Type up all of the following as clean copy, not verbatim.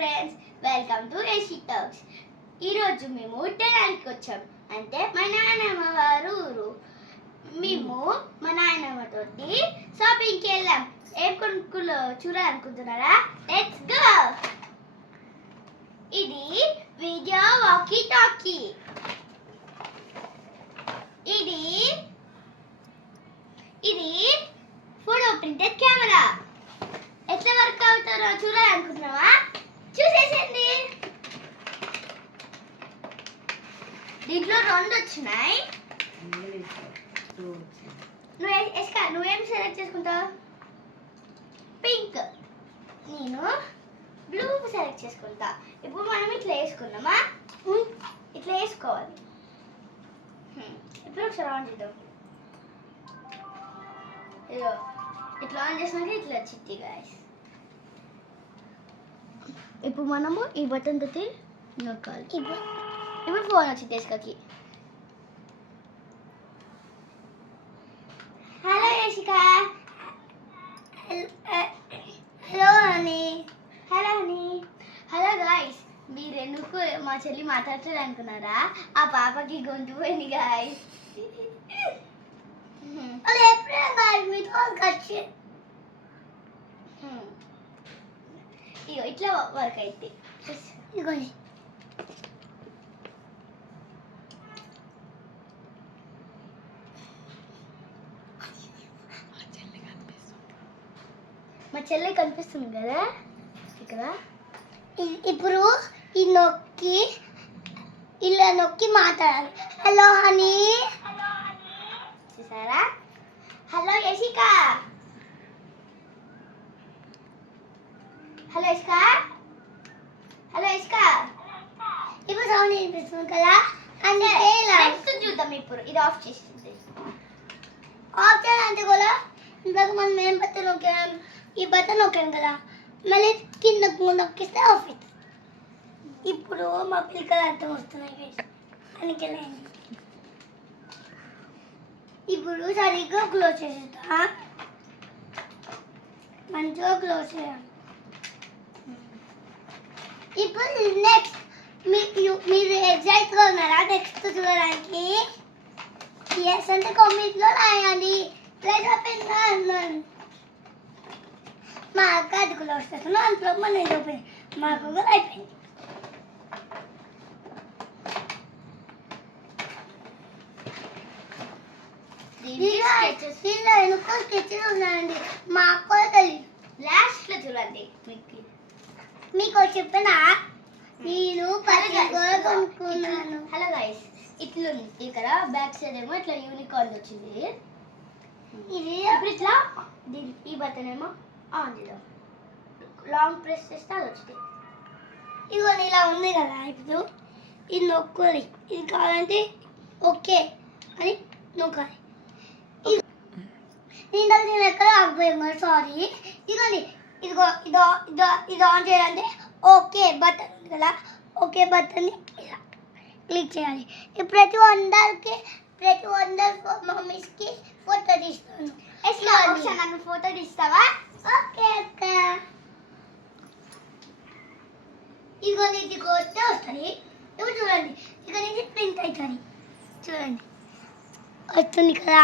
Friends, welcome to ఏషీ talks. ఈరోజు మేము తినడానికి వచ్చాం. అంటే మా నాన్నమ్మ వారు ఊరు. మేము మా నాన్నమ్మతోటి షాపింగ్కి వెళ్ళాం. ఏం కొనుక్కులో చూడాలనుకుంటున్నారా? Let's go. ఇది వీడియో వాకీ టాకీ. ఇది ఫోటో ప్రింటెడ్ కెమెరా. ఎట్లా వర్క్ అవుతారో చూడాలనుకుంటున్నావా? చూసేసేయండి. దీంట్లో 2 వచ్చినాయి. నువ్వేం సెలెక్ట్ చేసుకుంటావు? పింక్. నేను బ్లూ సెలెక్ట్ చేసుకుంటా. ఇప్పుడు మనం ఇట్లా వేసుకుందామా? ఇట్లా వేసుకోవాలి. ఇప్పుడు ఒకసారి ఆన్ చేద్దాం. ఇట్లా ఆన్ చేసినాక ఇట్లా వచ్చింది గాయస్. ఇప్పుడు మనము ఈ బటన్ తోటి నొక్కాలి. ఇప్పుడు ఫోన్ వచ్చింది డెస్క్కి. Hello Yashika. Hello honey. Hello guys. మీరెందుకు మా చెల్లి మాట్లాడుతుంది అనుకున్నారా? ఆ పాపకి గొంతు పోయింది గాయస్. ఇట్లా వర్క్ అయితే మా చెల్లి కనిపిస్తుంది కదా ఇక్కడ. ఇప్పుడు ఇలా నొక్కి మాట్లాడాలి. Hello honey. చూసారా? హలో యశిక. హలో యశిక. ఇప్పుడు సౌండ్ వినిపిస్తుంది కదా. నెక్స్ట్ చూద్దాం. ఇప్పుడు ఇది ఆఫ్ చేసింది. ఆఫ్ చేయాలంటే కూడా ఇందాక మనం ఏం బటన్ నొక్కాం? ఈ బటన్ నొక్కాం కదా, మళ్ళీ కింద నొక్కిస్తే ఆఫ్ అవుతుంది. ఇప్పుడు మా పిల్లలు అర్థం వస్తున్నాయి. అందుకెళ్ళండి. ఇప్పుడు సరిగ్గా క్లోజ్ చేసేస్తా. మంచిగా క్లోజ్ చేయాలి. ఇప్పుడు నెక్స్ట్ మీరు ఎగ్జైట్గా ఉన్నారా నెక్స్ట్ చూడడానికి? ఎస్ అంటే కామెంట్లో రాయండి. అన్నాను. మా అక్క అది క్లోజ్ చేస్తున్నాను. అందులో మనం చూపింది మాకు కూడా అయిపోయింది. దీనిలో ఎనుకో స్కెచ్లు ఉన్నాయండి. మా అక్క తెలియదు. లాస్ట్లో చూడండి. మీకు చెప్పిన నేను కొనుక్కున్నాను. హలో గైస్, ఇట్లుంది ఇక్కడ. బ్యాక్ సైడ్ ఏమో ఇట్లా యూనికార్న్ వచ్చింది. ఇది ఇప్పుడు ఇట్లా ఈ బటన్ ఏమో ఆన్ చేద్దాం. లాంగ్ ప్రెస్ చేస్తే అది వచ్చింది. ఇదిగో ఇలా ఉంది కదా. ఇప్పుడు ఇది నొక్కాలి. ఇది కావాలంటే ఓకే అని నొక్కాలి. నేను ఎక్కడ ఆగిపోయాను. సారీ. ఇదిగోండి. ఇది ఆన్ చేయాలంటే ఓకే బటన్ ఉంది కదా. ఓకే బటన్ని ఇలా క్లిక్ చేయాలి. ప్రతి వందరు మమ్మీస్కి ఫోటో తీస్తాను. నన్ను ఫోటో తీస్తావా? ఓకే అక్క. ఇదిగో ఇది కొట్టే వస్తుంది. ఇప్పుడు చూడండి, ఇక నుంచి ప్రింట్ అవుతుంది. చూడండి వస్తుంది కదా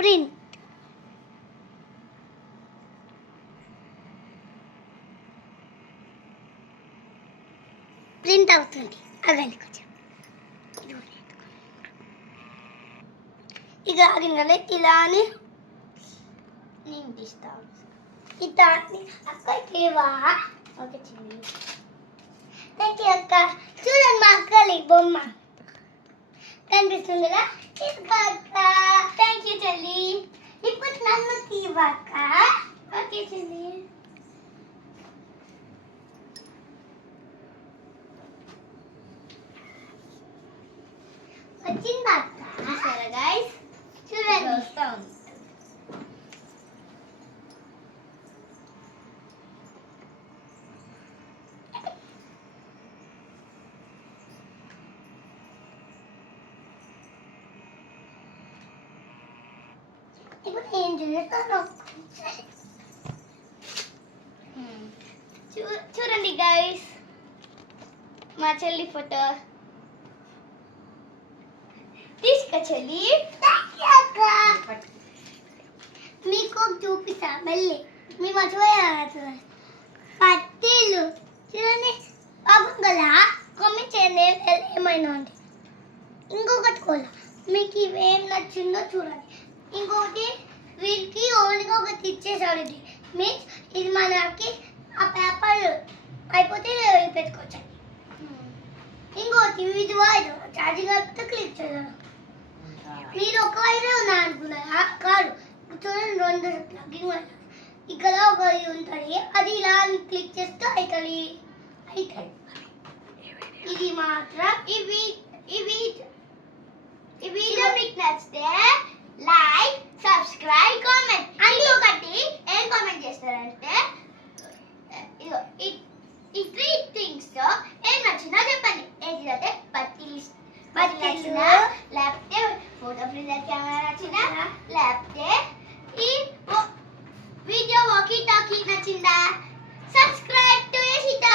ప్రింట్. ప్రింట్ అవుతుంది. అదండి కొంచెం ఇక ఆగిన కదా. ఇలా అని నేను తీస్తాను. ఇట్లా అక్కడికేవా? ఓకే చిన్న. థ్యాంక్ యూ అక్క. చూడండి మా అక్కలి బొమ్మ కనిపిస్తుంది కదా. అక్క థ్యాంక్ యూ చెల్లి. ఇప్పుడు నన్ను తీవక్క. ఓకే చెల్లి. వచ్చిందా అక్క? సరే గైస్ చూడండి. వస్తా ఉంది. ఇప్పుడు ఏం చేస్తాను? చూడండి గైస్. మా చెల్లి ఫోటో తీసుక చెల్లి. మీకు చూపిస్తా మళ్ళీ. మీ మర్చిపోయారు పట్టీలు చూడండి. పాపం కదా కామెంట్ చేయండి ఏమైనా ఉంది. ఇంకొకటి కూడా మీకు ఇవేం నచ్చిందో చూడండి. ఇంకొకటి వీటికి ఓన్గా ఒకటి ఇచ్చేసాడు. ఇది మీన్స్ ఇది మనకి ఆ పేపర్ అయిపోతే పెట్టుకోవచ్చు. ఇంకోటి ఇది వాయిదా ఛార్జింగ్ అయిపోతే క్లిక్ చేయాలి. మీరు ఒక వైరే ఉన్నా అనుకున్నారా? కాదు, చూడండి 2 ప్లగ్గింగ్ వైర్. ఇక్కడ ఒక ఉంటుంది, అది ఇలా క్లిక్ చేస్తే అవుతుంది. ఇది మాత్రం ఈ వీడియో మీకు నచ్చితే లైక్, సబ్స్క్రైబ్, కామెంట్. అన్ని ఒకటి ఏం కామెంట్ చేస్తారంటే ఈ 3 థింగ్స్ తో ఏం నచ్చిందో చెప్పండి. ఏంటంటే పట్టీలు నచ్చినా, లేకపోతే ఫోటో ఫ్రీజర్ కెమెరా నచ్చినా, లేకపోతే ఈ వీడియో వాకీ టాకీ నచ్చిందా? Subscribe to Yashitha.